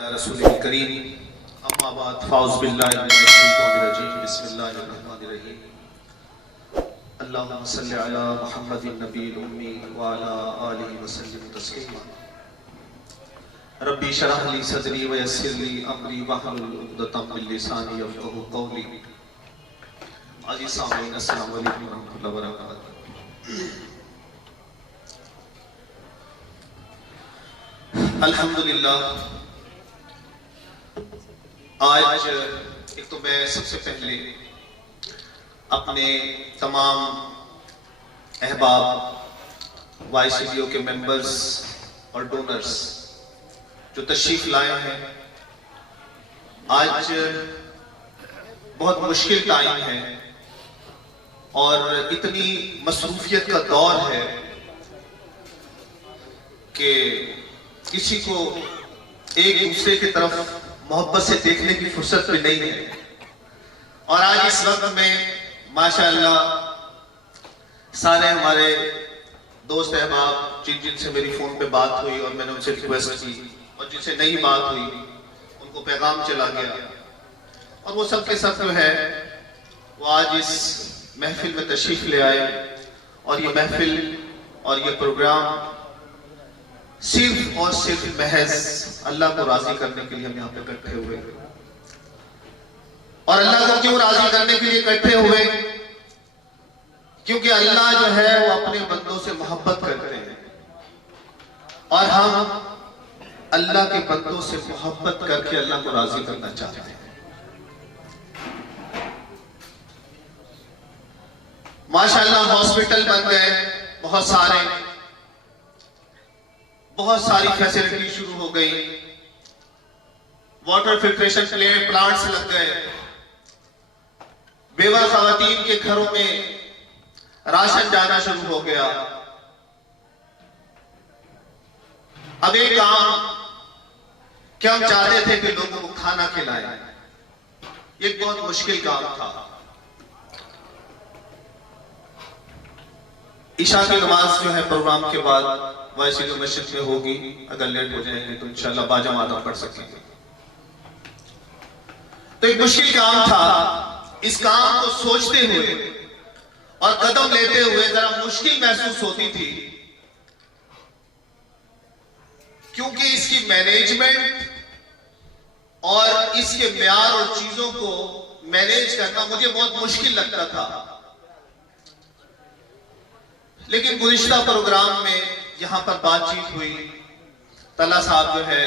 रसूल करीम अम्मा बाद फ़ाउज़ बिल्लाहि मिनश शैतानिर रजीम बिस्मिल्लाहिर रहमानिर रहीम अल्लाहुम्मा सल्लि अला मुहम्मदिन नबिय्यिल उम्मी व अला आलिहि व सल्लिम तस्लीमा रब्बी शरह ली सदरी व यस्सिर ली अमरी वहलुल उक़दतम मिन लिसानी यफ़क़हू क़ौली। अज़ीज़ सामीन अस्सलामु अलैकुम व रहमतुल्लाहि व बरकातुहू। अल्हम्दुलिल्लाह, आज एक तो मैं सबसे पहले अपने तमाम अहबाब वाईसीडीओ के मेंबर्स और डोनर्स जो तशरीफ लाए हैं, आज बहुत मुश्किल टाइम है और इतनी मसरूफियत का दौर है कि किसी को एक दूसरे की तरफ मोहब्बत से देखने की फुर्सत भी नहीं है। और आज इस वक्त में माशाअल्लाह सारे हमारे दोस्त अहबाब जिनसे मेरी फोन पे बात हुई और मैंने उनसे रिक्वेस्ट की और जिनसे नहीं बात हुई उनको पैगाम चला गया, और वो सब के सब जो है वो आज इस महफिल में तशरीफ ले आए। और ये महफिल और ये प्रोग्राम सिर्फ और सिर्फ महज अल्लाह को राजी करने के लिए हम यहाँ पे इकट्ठे हुए। और अल्लाह को क्यों राजी करने के लिए इकट्ठे हुए? क्योंकि अल्लाह जो है वो अपने बंदों से मोहब्बत करते हैं और हम अल्लाह के बंदों से मोहब्बत करके अल्लाह को राजी करना चाहते हैं। माशाअल्लाह हॉस्पिटल बन गए, बहुत सारी फैसिलिटी शुरू हो गई, वाटर फिल्ट्रेशन प्लांट्स लग गए, बेवा खवातीन के घरों में राशन जाना शुरू हो गया। अब एक काम क्या हम चाहते थे कि लोगों को खाना खिलाएं, ये बहुत मुश्किल काम था। ईशा की नमाज जो है प्रोग्राम के बाद वाईसीडीओ मस्जिद में होगी, अगर लेट हो जाएंगे तो इंशाल्लाह बाजमात पढ़ सकेंगे। तो एक मुश्किल काम था। इस काम को सोचते हुए और कदम लेते हुए जरा मुश्किल महसूस होती थी, क्योंकि इसकी मैनेजमेंट और इसके म्यार और चीजों को मैनेज करना मुझे बहुत मुश्किल लगता था। लेकिन गुज़िश्ता प्रोग्राम में यहां पर बातचीत हुई, तला साहब जो है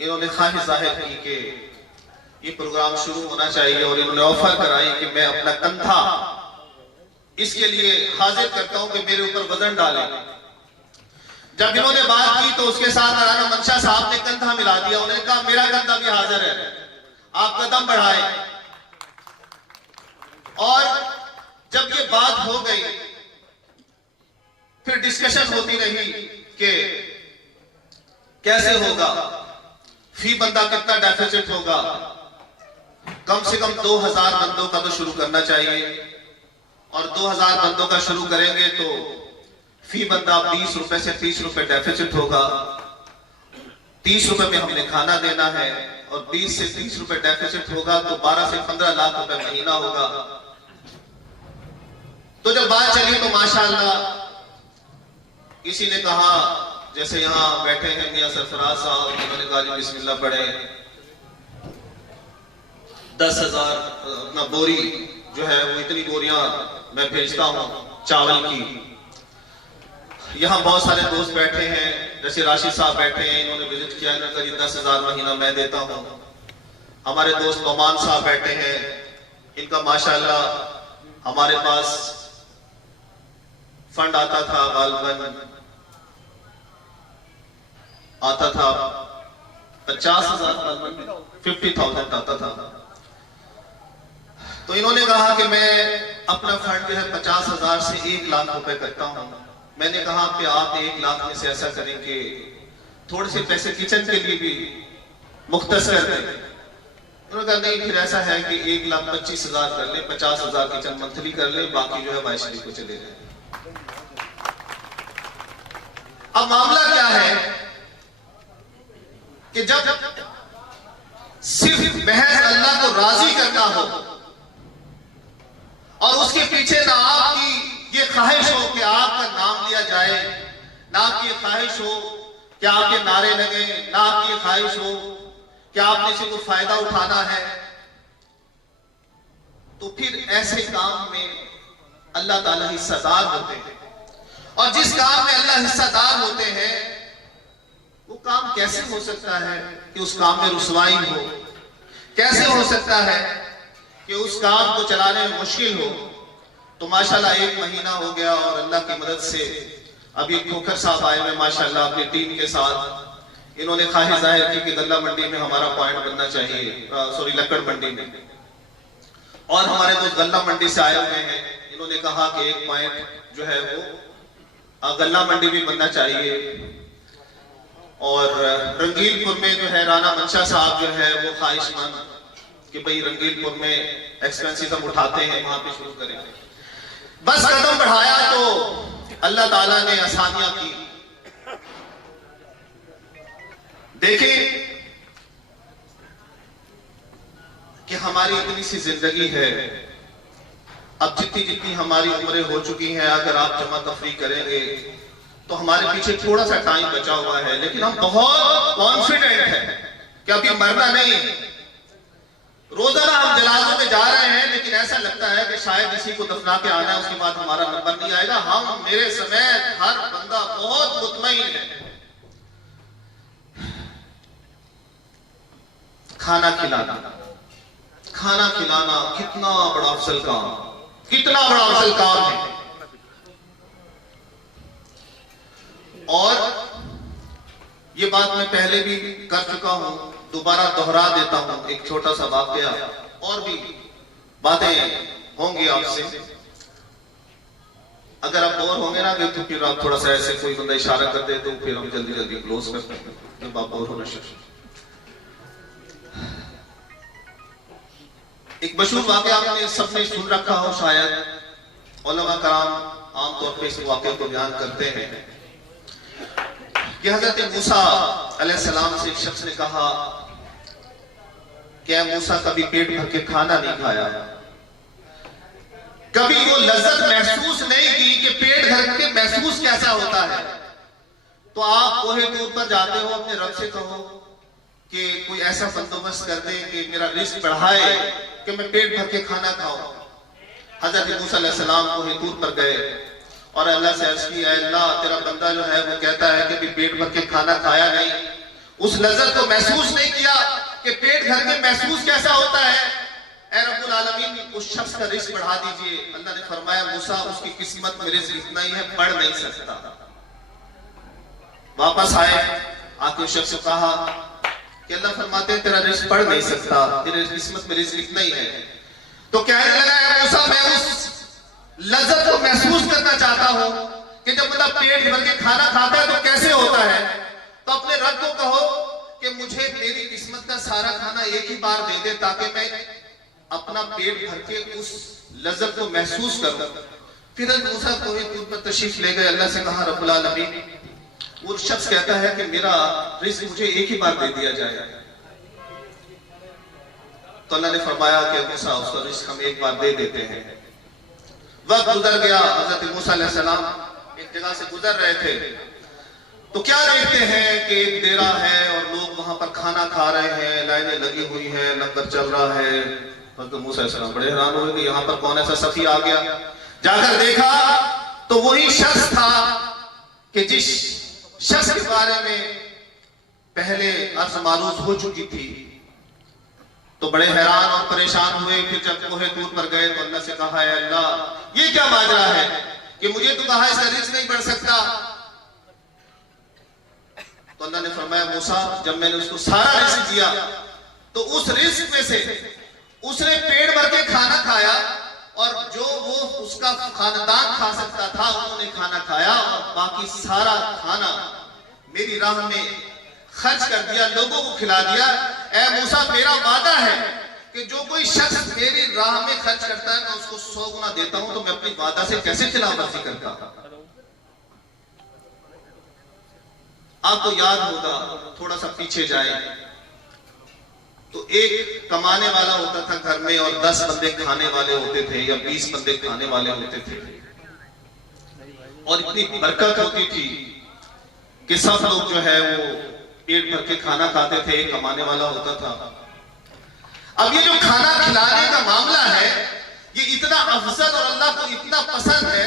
इन्होंने ख्वाहिश जाहिर की कि ये प्रोग्राम शुरू होना चाहिए और इन्होंने ऑफर कराई कि मैं अपना कंधा इसके लिए हाजिर करता हूं कि मेरे ऊपर वजन डालें। जब इन्होंने बात की तो उसके साथ राना मंशा साहब ने कंधा मिला दिया। उन्होंने कहा मेरा कंधा भी हाजिर है, आप कदम बढ़ाएं। और जब ये बात हो गई फिर डिस्कशन होती रही कि कैसे होगा, फी बंदा कितना डेफिसिट होगा, कम से कम 2000 बंदों का तो शुरू करना चाहिए। और 2000 बंदों का शुरू करेंगे तो फी बंदा 20 रुपए से 30 रुपए डेफिसिट होगा। 30 रुपए में हमने खाना देना है और 20 से 30 रुपए डेफिसिट होगा तो 12 से 15 लाख रुपए महीना होगा। तो जब बात चली तो माशाअल्लाह किसी ने कहा, जैसे यहां बैठे हैं मियां सरफराज साहब, उन्होंने कहा जी बिस्मिल्लाह पढ़े, 10,000 अपना बोरी जो है वो इतनी बोरियां मैं भेजता हूं चावल की। यहां बहुत सारे दोस्त बैठे हैं, जैसे राशिद साहब बैठे हैं, इन्होंने विजिट किया, इन्होंने कहा जी 10,000 महीना मैं देता हूं। हमारे दोस्त ओमान साहब बैठे हैं, इनका माशाअल्लाह हमारे पास फंड आता था, गालबन आता था 50,000, 50,000 आता था। तो इन्होंने कहा कि मैं अपना फंड जो है 50,000 से 1 लाख रुपए करता हूं। मैंने कहा कि आप 1 लाख में से ऐसा करें कि थोड़े से पैसे किचन के लिए भी मुख्तस कर दें। उन्होंने कहा नहीं, फिर ऐसा है कि 1,25,000 कर ले, 50,000 किचन मंथली कर ले, बाकी जो है वाईसीडी को चले जाए। अब मामला क्या है कि जब सिर्फ महज अल्लाह को राजी करना हो और उसके पीछे ना आपकी ये ख्वाहिश हो कि आपका नाम लिया जाए, ना आपकी ये ख्वाहिश हो कि आपके नारे लगे, ना आपकी ये ख्वाहिश हो कि आपने से कोई फायदा उठाना है, तो फिर ऐसे काम में अल्लाह ताला हिस्सेदार होते हैं। और जिस काम में अल्लाह हिस्सेदार होते हैं वो काम कैसे हो सकता है कि उस काम में रुसवाई हो? कैसे हो सकता है कि उस काम को चलाने में मुश्किल हो? तो माशाल्लाह 1 महीना हो गया और अल्लाह की मदद से अभी खोखर साहब आए हुए माशाल्लाह अपनी टीम के साथ। इन्होंने ख्वाहिश जाहिर की कि गल्ला मंडी में हमारा पॉइंट बनना चाहिए, सॉरी लक्कड़ मंडी में। और हमारे दोस्त गल्ला मंडी से आए हुए हैं, इन्होंने कहा कि एक पॉइंट जो है वो गल्ला मंडी में बनना चाहिए। और रंगीलपुर में जो है राना मंशा साहब जो है वो ख्वाहिशमंद कि भाई रंगीलपुर में एक्सपेंसिव हम उठाते हैं, वहां पे शुरू करें। बस कदम बढ़ाया तो अल्लाह ताला ने आसानियां की। देखिए कि हमारी इतनी सी जिंदगी है, अब जितनी जितनी हमारी उम्रें हो चुकी हैं, अगर आप जमा तफरी करेंगे तो हमारे पीछे थोड़ा सा टाइम बचा हुआ है, लेकिन हम बहुत कॉन्फिडेंट हैं कि अभी मरना नहीं। रोजाना हम जनाजों में जा रहे हैं, लेकिन ऐसा लगता है कि शायद इसी को दफना के आना है, उसके बाद हमारा नंबर नहीं आएगा। हम मेरे समय हर बंदा बहुत मुतमईन है। खाना खिलाना, खाना खिलाना कितना बड़ा अफसल काम, कितना बड़ा अफसल काम है। और ये बात मैं पहले भी कर चुका हूं, दोबारा दोहरा देता हूं। एक छोटा सा वाकया, और भी बातें होंगी आपसे। अगर आप बोर होंगे ना तो फिर आप थोड़ा सा ऐसे कोई बंदा इशारा कर दे तो फिर हम जल्दी जल्दी क्लोज करते हैं, जब आप बोर होना शुरू। एक मशहूर वाकया आपने सबने सुन रखा हो शायद। उलमा कराम आमतौर पर इस वाकये को बयान करते हैं कि हजरत मूसा अलैहिस्सलाम से एक शख्स ने कहा कि मूसा कभी पेट भर के खाना नहीं खाया, कभी वो लज्जत महसूस नहीं की कि पेट भर के महसूस कैसा होता है। तो आप कोहे दूर पर जाते हो, अपने रब से कहो कि कोई ऐसा बंदोबस्त कर दे कि मेरा रिस्क बढ़ाए कि मैं पेट भर के खाना खाऊं। हजरत मूसा अलैहिस्सलाम कोहे दूर पर गए और अल्लाह से अर्ज की, अल्लाह तेरा बंदा जो है वो कहता है कि पेट भर के खाना खाया नहीं, उस लज्जत को महसूस नहीं किया कि पेट भर के महसूस कैसा होता है। ऐ रब्बुल आलमीन उस शख्स का रिस्क बढ़ा दीजिए। अल्लाह ने फरमाया, मूसा उसकी किस्मत में रिस्क इतना ही है, बढ़ नहीं सकता। वापस आए, आके उस शख्स को कहा कि अल्लाह फरमाते हैं तेरा रिस्क बढ़ नहीं सकता, तेरे किस्मत में रिस्क इतना ही है। तो कहने लगा, मूसा मैं उस लज्जत को महसूस करना चाहता हूं कि जब बंदा पेट भर के खाना खाता है तो कैसे होता है। तो अपने रब को कहो कि मुझे मेरी किस्मत का सारा खाना एक ही बार दे दे, ताकि मैं अपना पेट भर के उस लज्जत को महसूस करूं। फिर मूसा कोहे दूर पर तशरीफ ले गए, अल्लाह से कहा रब्बुल आलमीन, वो शख्स कहता है कि मेरा रिस्क मुझे एक ही बार दे दिया जाए। तो अल्लाह ने फरमाया कि मूसा उसका रिस्क हम एक बार दे देते हैं। वक्त गुजर गया, हजरत मूसा अलैहिस्सलाम एक जगह से गुजर रहे थे तो क्या देखते हैं कि एक डेरा है और लोग वहां पर खाना खा रहे हैं, लाइनें लगी हुई है, लंगर चल रहा है। हजरत मूसा अलैहिस्सलाम बड़े हैरान हुए कि यहाँ पर कौन ऐसा सफी आ गया। जाकर देखा तो वही शख्स था कि जिस शख्स के बारे में पहले अर्ज मारूफ हो चुकी थी। तो बड़े हैरान और परेशान हुए। फिर जब कोहे दूर पर गए तो अल्लाह से कहा, है अल्लाह ये क्या माजरा है कि मुझे तो कहा इसका रिस्क नहीं बढ़ सकता। तो अल्लाह ने फरमाया, मूसा जब मैंने उसको सारा रिस्क दिया तो उस रिस्क में से उसने पेट भर के खाना खाया और जो वो उसका खानदान खा सकता था उन्होंने खाना खाया और बाकी सारा खाना मेरी राह में खर्च कर दिया, लोगों को खिला दिया। ऐ मूसा मेरा वादा है कि जो कोई शख्स मेरी राह में खर्च करता है मैं उसको 100 गुना देता हूं। तो मैं अपनी वादा से कैसे खिलाफवर्जी करता। आपको याद होगा, थोड़ा सा पीछे जाए तो एक कमाने वाला होता था घर में और 10 बंदे खाने वाले होते थे या 20 बंदे खाने वाले होते थे, और इतनी बरकत होती थी कि सब लोग जो है वो पेट भर के खाना खाते थे, एक कमाने वाला होता था। अब ये जो खाना खिलाने का मामला है ये इतना अफजल और अल्लाह को इतना पसंद है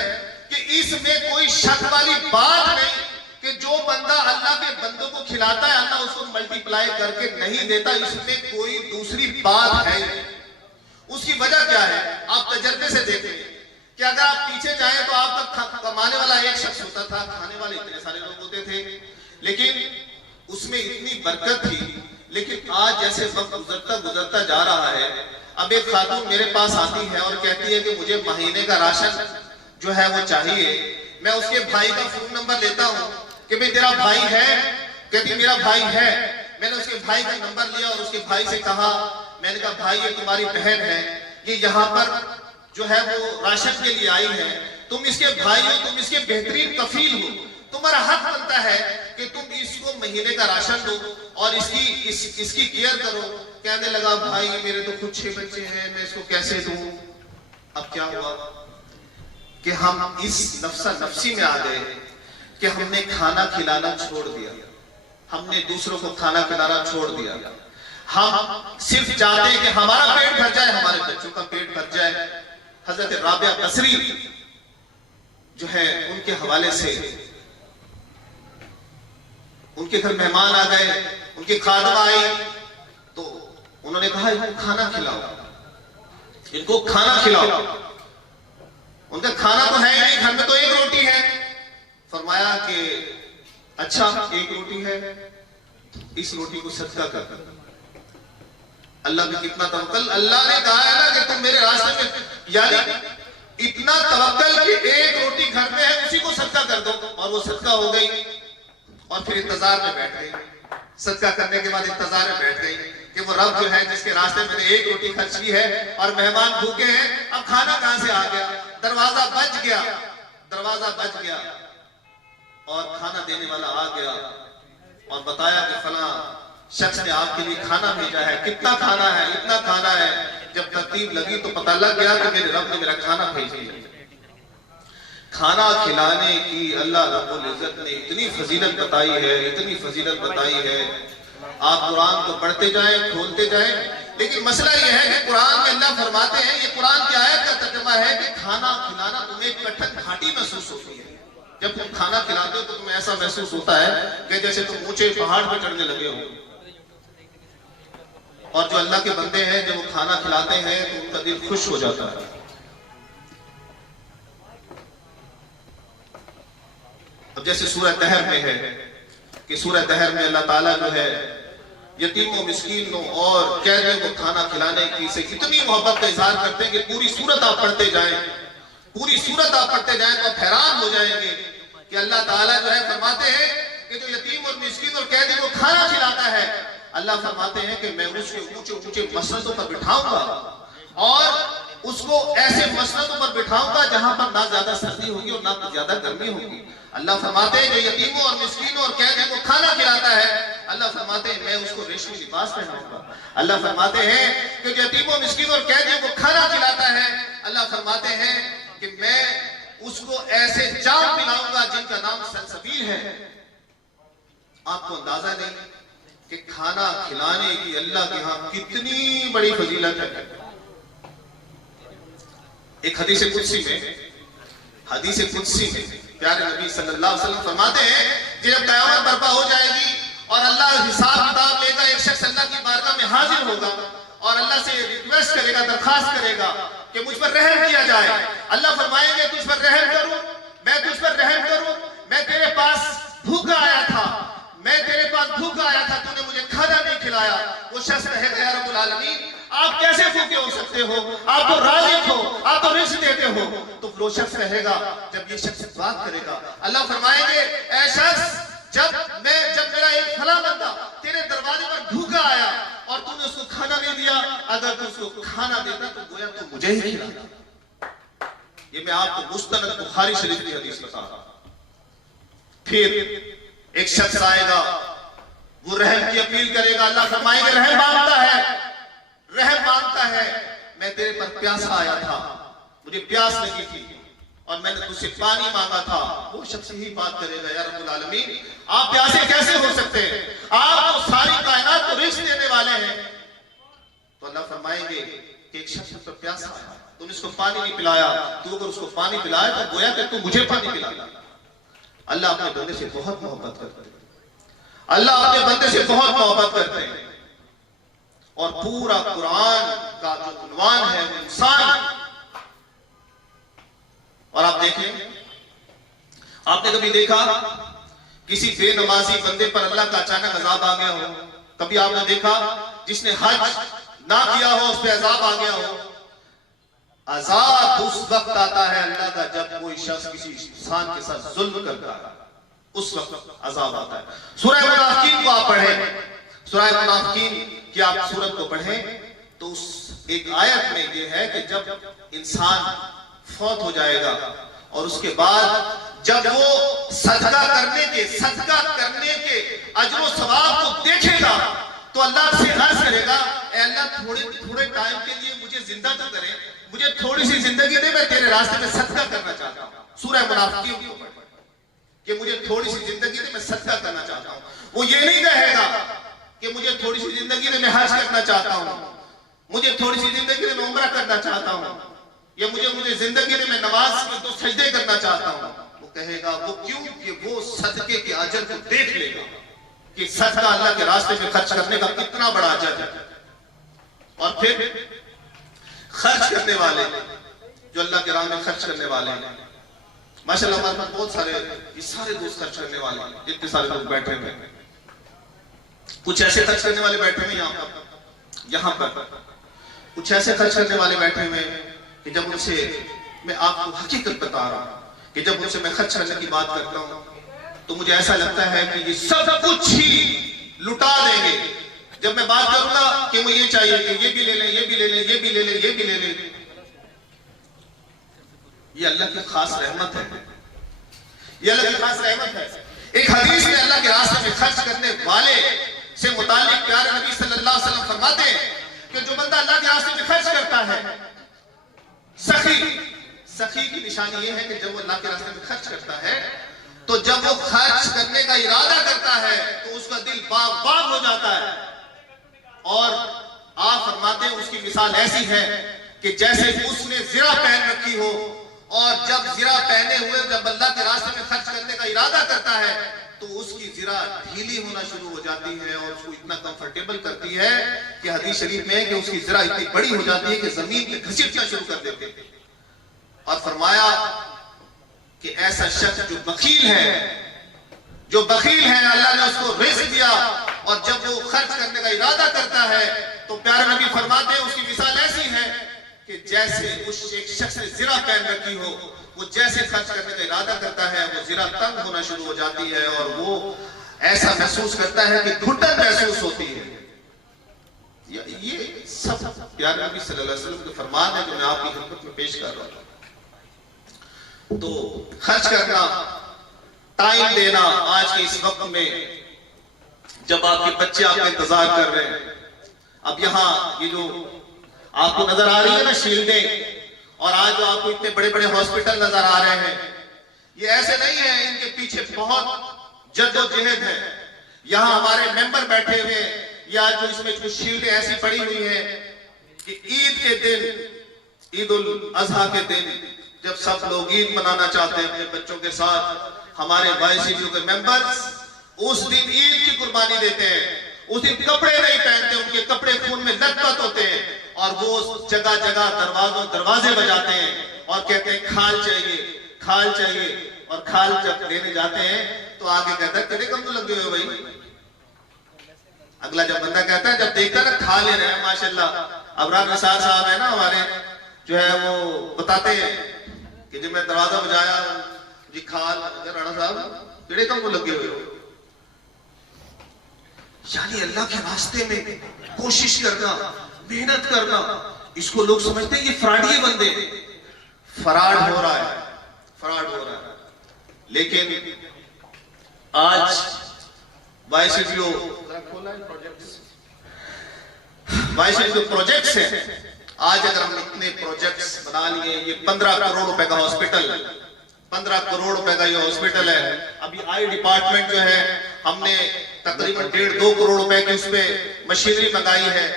कि इसमें कोई शक वाली बात नहीं कि जो बंदा अल्लाह के बंदों को खिलाता है अल्लाह उसको मल्टीप्लाई करके नहीं देता, इसमें कोई दूसरी बात है। उसकी वजह क्या है? आप तजर्बे से देखें कि अगर आप पीछे जाएं तो आप तक कमाने वाला एक शख्स होता था, खाने वाले इतने सारे लोग होते थे, लेकिन उसमें इतनी बरकत थी। लेकिन आज जैसे वक्त गुजरता गुजरता जा रहा है, अब एक खातून मेरे पास आती है और कहती है कि मुझे महीने का राशन जो है वो चाहिए। मैं उसके भाई का फोन नंबर लेता हूँ कि भाई तेरा भाई है? कहती मेरा भाई है। मैंने उसके भाई का नंबर लिया और उसके भाई से कहा, मैंने कहा भाई ये तुम्हारी बहन है, ये यहाँ पर जो है वो राशन के लिए आई है, तुम इसके भाई हो, तुम इसके बेहतरीन कफील हो, तुम्हारा हक बनता है कि तुम इसको महीने का राशन दो और इसकी केयर करो। कहने लगा भाई मेरे तो खुद 6 बच्चे हैं, मैं इसको कैसे दूं? अब क्या हुआ कि हम इस नफ्सा नफ्सी में आ गए कि हमने खाना खिलाना छोड़ दिया, हमने दूसरों को खाना खिलाना छोड़ दिया। हम सिर्फ चाहते हैं कि हमारा पेट भर जाए, हमारे बच्चों का पेट भर जाए। हजरत राबिया बसरी जो है उनके हवाले से, उनके घर मेहमान आ गए, उनकी खादमा आई तो उन्होंने कहा इनको खाना खिलाओ, इनको खाना खिलाओ। उनका खाना तो है ही नहीं, घर में तो एक रोटी है। फरमाया कि अच्छा एक रोटी है, इस रोटी को सदका कर। अल्लाह पे कितना तवक्कल। अल्लाह ने कहा है ना कि तुम मेरे रास्ते में, यानी इतना तवक्कल कि एक रोटी घर में है उसी को सदका कर दो, और वो सदका हो गई। और फिर इंतजार में बैठ गई, सदका करने के बाद इंतजार में बैठ गई कि वो रब जो है जिसके रास्ते में एक रोटी खर्च की है और मेहमान भूखे हैं, अब खाना कहां से आ गया? दरवाजा बज गया, दरवाजा बज गया और खाना देने वाला आ गया और बताया कि फला शख्स ने आपके लिए खाना भेजा है। कितना खाना है? इतना खाना है। जब तरतीब लगी तो पता लग गया कि मेरे रब ने मेरा खाना भेज दिया। खाना खिलाने की अल्लाह रब्बुल इज्जत ने इतनी फजीलत बताई है, इतनी फजीलत बताई है। आप कुरान को पढ़ते जाएं, खोलते जाएं, लेकिन मसला यह है कि कुरान में अल्लाह फरमाते हैं, ये कुरान की आयत का तर्जुमा है कि खाना खिलाना तुम्हें कठिन घाटी महसूस होती है। जब तुम खाना खिलाते हो तो तुम्हें ऐसा महसूस होता है कि जैसे तुम ऊंचे पहाड़ पर चढ़ने लगे हो। और जो अल्लाह के बंदे हैं जब वो खाना खिलाते हैं तो उनका दिल खुश हो जाता है। अब जैसे सूरह दहर में है कि सूरह दहर में अल्लाह ताला जो है यतीमों, मिस्कीनों और कैदियों को खाना खिलाने की से इतनी मोहब्बत का इजहार करते हैं कि पूरी सूरत आप पढ़ते जाएं, पूरी सूरत आप पढ़ते जाएं तो आप हैरान हो जाएंगे कि अल्लाह ताला जो है फरमाते हैं कि जो यतीम और मिस्कीन और कैदी को खाना खिलाता है, अल्लाह फरमाते हैं कि मैं उसके ऊंचे ऊंचे मसनदों पर बिठाऊंगा और उसको ऐसे मसनदों पर बिठाऊंगा जहां पर ना ज्यादा सर्दी होगी और ना ज्यादा गर्मी होगी। अल्लाह फरमाते हैं जो यतीमों और मिस्कीनों और कैदियों को खाना खिलाता है, अल्लाह फरमाते हैं मैं उसको रेशमी लिबास पहनाऊंगा। अल्लाह फरमाते हैं कि जो यतीमों, मिस्कीनों और कैदियों को खाना खिलाता है, अल्लाह फरमाते हैं कि मैं उसको ऐसे जाम पिलाऊंगा जिनका नाम सलसबील है। आपको अंदाजा नहीं कि खाना खिलाने की अल्लाह के यहां कितनी बड़ी फजीलत है। एक हदीस कुदसी में प्यारे नबी सल्लल्लाहु अलैहि वसल्लम फरमाते हैं कि जब क़यामत बर्पा हो जाएगी और अल्लाह हिसाब किताब लेगा, एक शख्स अल्लाह की बारगाह में हाजिर होगा और अल्लाह से रिक्वेस्ट करेगा, दरखास्त करेगा कि मुझ पर रहम किया जाए। अल्लाह फरमाएंगे तुझ पर रहम करूं, मैं तुझ पर रहम करूं, मैं तेरे पास भूखा आया था, मैं तेरे पास भूखा आया था, तूने मुझे खाना नहीं खिलाया। वो शख्स कहेगा या रब्बुल आलमीन आप कैसे भूखे हो सकते हो, आप तो राज़िक हो, आप तो रिज़्क़ देते हो। तो वो शख्स कहेगा, जब ये शख्स बात करेगा, अल्लाह फरमाएंगे ऐ शख्स जब मेरा एक फला बंदा तेरे दरवाजे पर भूखा आया और तूने उसको खाना नहीं दिया, अगर तू उसको खाना देता तो गोया तो मुझे ही खिलाता। ये मैं आपको मुस्तनद बुखारी शरीफ की हदीस बता रहा हूं। फिर एक शख्स आएगा, वो रहम की अपील करेगा, अल्लाह फरमाएंगे रहम मांगता है, रहम मांगता है, मैं तेरे पर प्यासा आया था, मुझे प्यास लगी थी और मैंने तुझसे पानी मांगा था। वो शख्स ही बात करेगा, या रब्बुल आलमीन आप प्यासे कैसे हो सकते हैं, आप तो सारी कायनात को रिज़्क़ देने वाले हैं। तो अल्लाह फरमाएंगे कि एक शख्स पर प्यासा आया, तुम इसको पानी नहीं पिलाया, तू अगर उसको पानी पिलाए तो गोया कि तू मुझे पानी पिलाया। अल्लाह अपने बंदे से बहुत मोहब्बत करते हैं, अल्लाह अपने बंदे से बहुत मोहब्बत करते हैं। और पूरा कुरान का जो उन्वान है वो इंसान। और आप देखें, आपने कभी देखा किसी बेनमाजी बंदे पर अल्लाह का अचानक अजाब आ गया हो? कभी आपने देखा जिसने हज ना किया हो उस पर अजाब आ गया हो? अजाब उस वक्त आता है अल्लाह का जब कोई शख्स किसी इंसान के साथ जुल्म करता है, उस वक्त अजाब आता है। सूरह मुनाफिकीन को आप पढ़ें, सूरह मुनाफिकीन की आप सूरत को पढ़ें तो उस एक आयत में यह है कि जब इंसान फौत हो जाएगा और उसके बाद जब वो सदका करने के अजर सवाब को देखेगा तो अल्लाह से अर्ज करेगा, ए अल्लाह थोड़े टाइम के लिए मुझे जिंदा तो करे, मुझे थोड़ी सी जिंदगी दे, मैं तेरे रास्ते में सदका करना चाहता हूँ। सूरह मुनाफिकीन को पढ़ कि मुझे थोड़ी सी जिंदगी दे, मैं सदका करना चाहता हूँ। वो ये नहीं कहेगा कि मुझे थोड़ी सी जिंदगी दे, मैं हज करना चाहता हूँ, मुझे थोड़ी सी जिंदगी दे, मैं उम्रा करना चाहता हूँ, या मुझे जिंदगी में मैं नमाज में 2 सजदे करना चाहता हूं। वो कहेगा वो क्यों कि वो सदके के अजर को देख लेगा कि सदका अल्लाह के रास्ते में खर्च करने का कितना बड़ा अजर है। और फिर खर्च करने वाले, जो अल्लाह के राह में खर्च करने वाले हैं, माशाल्लाह हमारे पास बहुत सारे, ये सारे दोस्त खर्च करने वाले, इतने सारे लोग बैठे हुए हैं। कुछ ऐसे खर्च करने वाले बैठे हुए यहाँ पर कुछ ऐसे खर्च करने वाले बैठे हुए कि जब उनसे मैं आपको हकीकत बता रहा हूं कि जब उनसे मैं खर्च करने की बात करता हूं तो मुझे ऐसा लगता है कि ये सब कुछ ही लुटा देंगे। जब मैं बात करूंगा कि मुझे ये चाहिए कि ये भी ले लें, ये भी ले लें, ये भी ले लें, ये भी ले लें, ये अल्लाह की खास रहमत है, ये अल्लाह की खास रहमत है। एक हदीस में अल्लाह के रास्ते में खर्च करने वाले से मुताल्लिक प्यारे नबी सल्लल्लाहु अलैहि वसल्लम फरमाते हैं कि जो बंदा अल्लाह के रास्ते में खर्च करता है, सखी की निशानी यह है कि जब वो अल्लाह के रास्ते में खर्च करता है तो जब वो खर्च करने का इरादा करता है तो उसका दिल बाग बाग हो जाता है। और आप फरमाते हैं उसकी मिसाल ऐसी है कि जैसे उसने ज़िरा पहन रखी हो और जब ज़िरा पहने हुए जब अल्लाह के रास्ते में खर्च करने का इरादा करता है तो उसकी ज़िरा ढीली होना शुरू हो जाती है और उसको इतना कंफर्टेबल करती है कि हदीस शरीफ में कि उसकी ज़िरा इतनी बड़ी हो जाती है कि जमीन पे घसीटना शुरू कर देते हैं। और फरमाया कि ऐसा शख्स जो बखील है, अल्लाह ने उसको रिज़्क़ दिया और जब वो खर्च करने का इरादा करता है तो प्यारे नबी फरमाते हैं उसकी मिसाल ऐसी है कि जैसे उस एक शख्स ने ज़िरा पहन रखी हो, वो जैसे खर्च करने का इरादा करता है वो ज़िरा तंग होना शुरू हो जाती है और वो ऐसा महसूस करता है कि घुटन महसूस होती है। ये सब प्यारे नबी सल्लल्लाहु अलैहि वसल्लम के फरमान है जो मैं आपकी खिदमत में पेश कर रहा हूं। तो खर्च करना, टाइम देना, आज के इस वक्त में जब आपके बच्चे आपका इंतजार कर रहे हैं, अब यहाँ ये जो आपको नजर आ रही है ना शील्डें, और आज जो आपको इतने बड़े बड़े हॉस्पिटल नजर आ रहे हैं, ये ऐसे नहीं है, इनके पीछे बहुत जद्दोजहद है। यहाँ हमारे मेंबर बैठे हुए, या जो इसमें कुछ शील्डें ऐसी पड़ी हुई हैं कि ईद के दिन, ईद उल अजहा के दिन जब सब लोग ईद मनाना चाहते हैं अपने बच्चों के साथ, हमारे YCU के मेंबर्स उस दिन ईद की कुर्बानी देते हैं। उस दिन कपड़े नहीं पहनते, उनके कपड़े खून में लथपथ होते हैं और वो जगह जगह दरवाजे बजाते हैं और कहते हैं खाल चाहिए, खाल चाहिए। और खाल जब लेने जाते हैं तो आगे कहता है तेरे कम तो लगे हुए भाई। अगला जब बंदा कहता है, जब देखता है ना खा ले रहे हैं, माशाल्लाह अबरार निसार साहब है ना हमारे, जो है वो बताते हैं कि जब मैं दरवाजा बजाया जी खाल राणा साहब तेरे कम को लगे हुए हो। यानी अल्लाह के रास्ते में कोशिश करना, मेहनत करना, इसको लोग समझते हैं ये फ्रॉडी बंदे, फराड हो रहा है। लेकिन आज वाईसीडीओ प्रोजेक्ट्स हैं। आज अगर हम इतने प्रोजेक्ट्स बना लिए, ये 15 करोड़ रुपए का हॉस्पिटल, 15 करोड़ रुपए का ये हॉस्पिटल है। अभी आई डिपार्टमेंट जो है हमने तकरीबन 1.5-2 करोड़ रुपए की उसपे मशीनरी मंगाई है,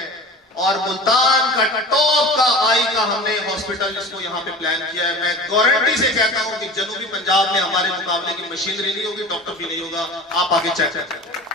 और मुल्तान का टॉप का आई का हमने हॉस्पिटल इसको यहाँ पे प्लान किया है। मैं गारंटी से कहता हूँ कि जनूबी पंजाब में हमारे मुकाबले की मशीनरी नहीं होगी, डॉक्टर भी नहीं होगा। आप आगे चेक करें।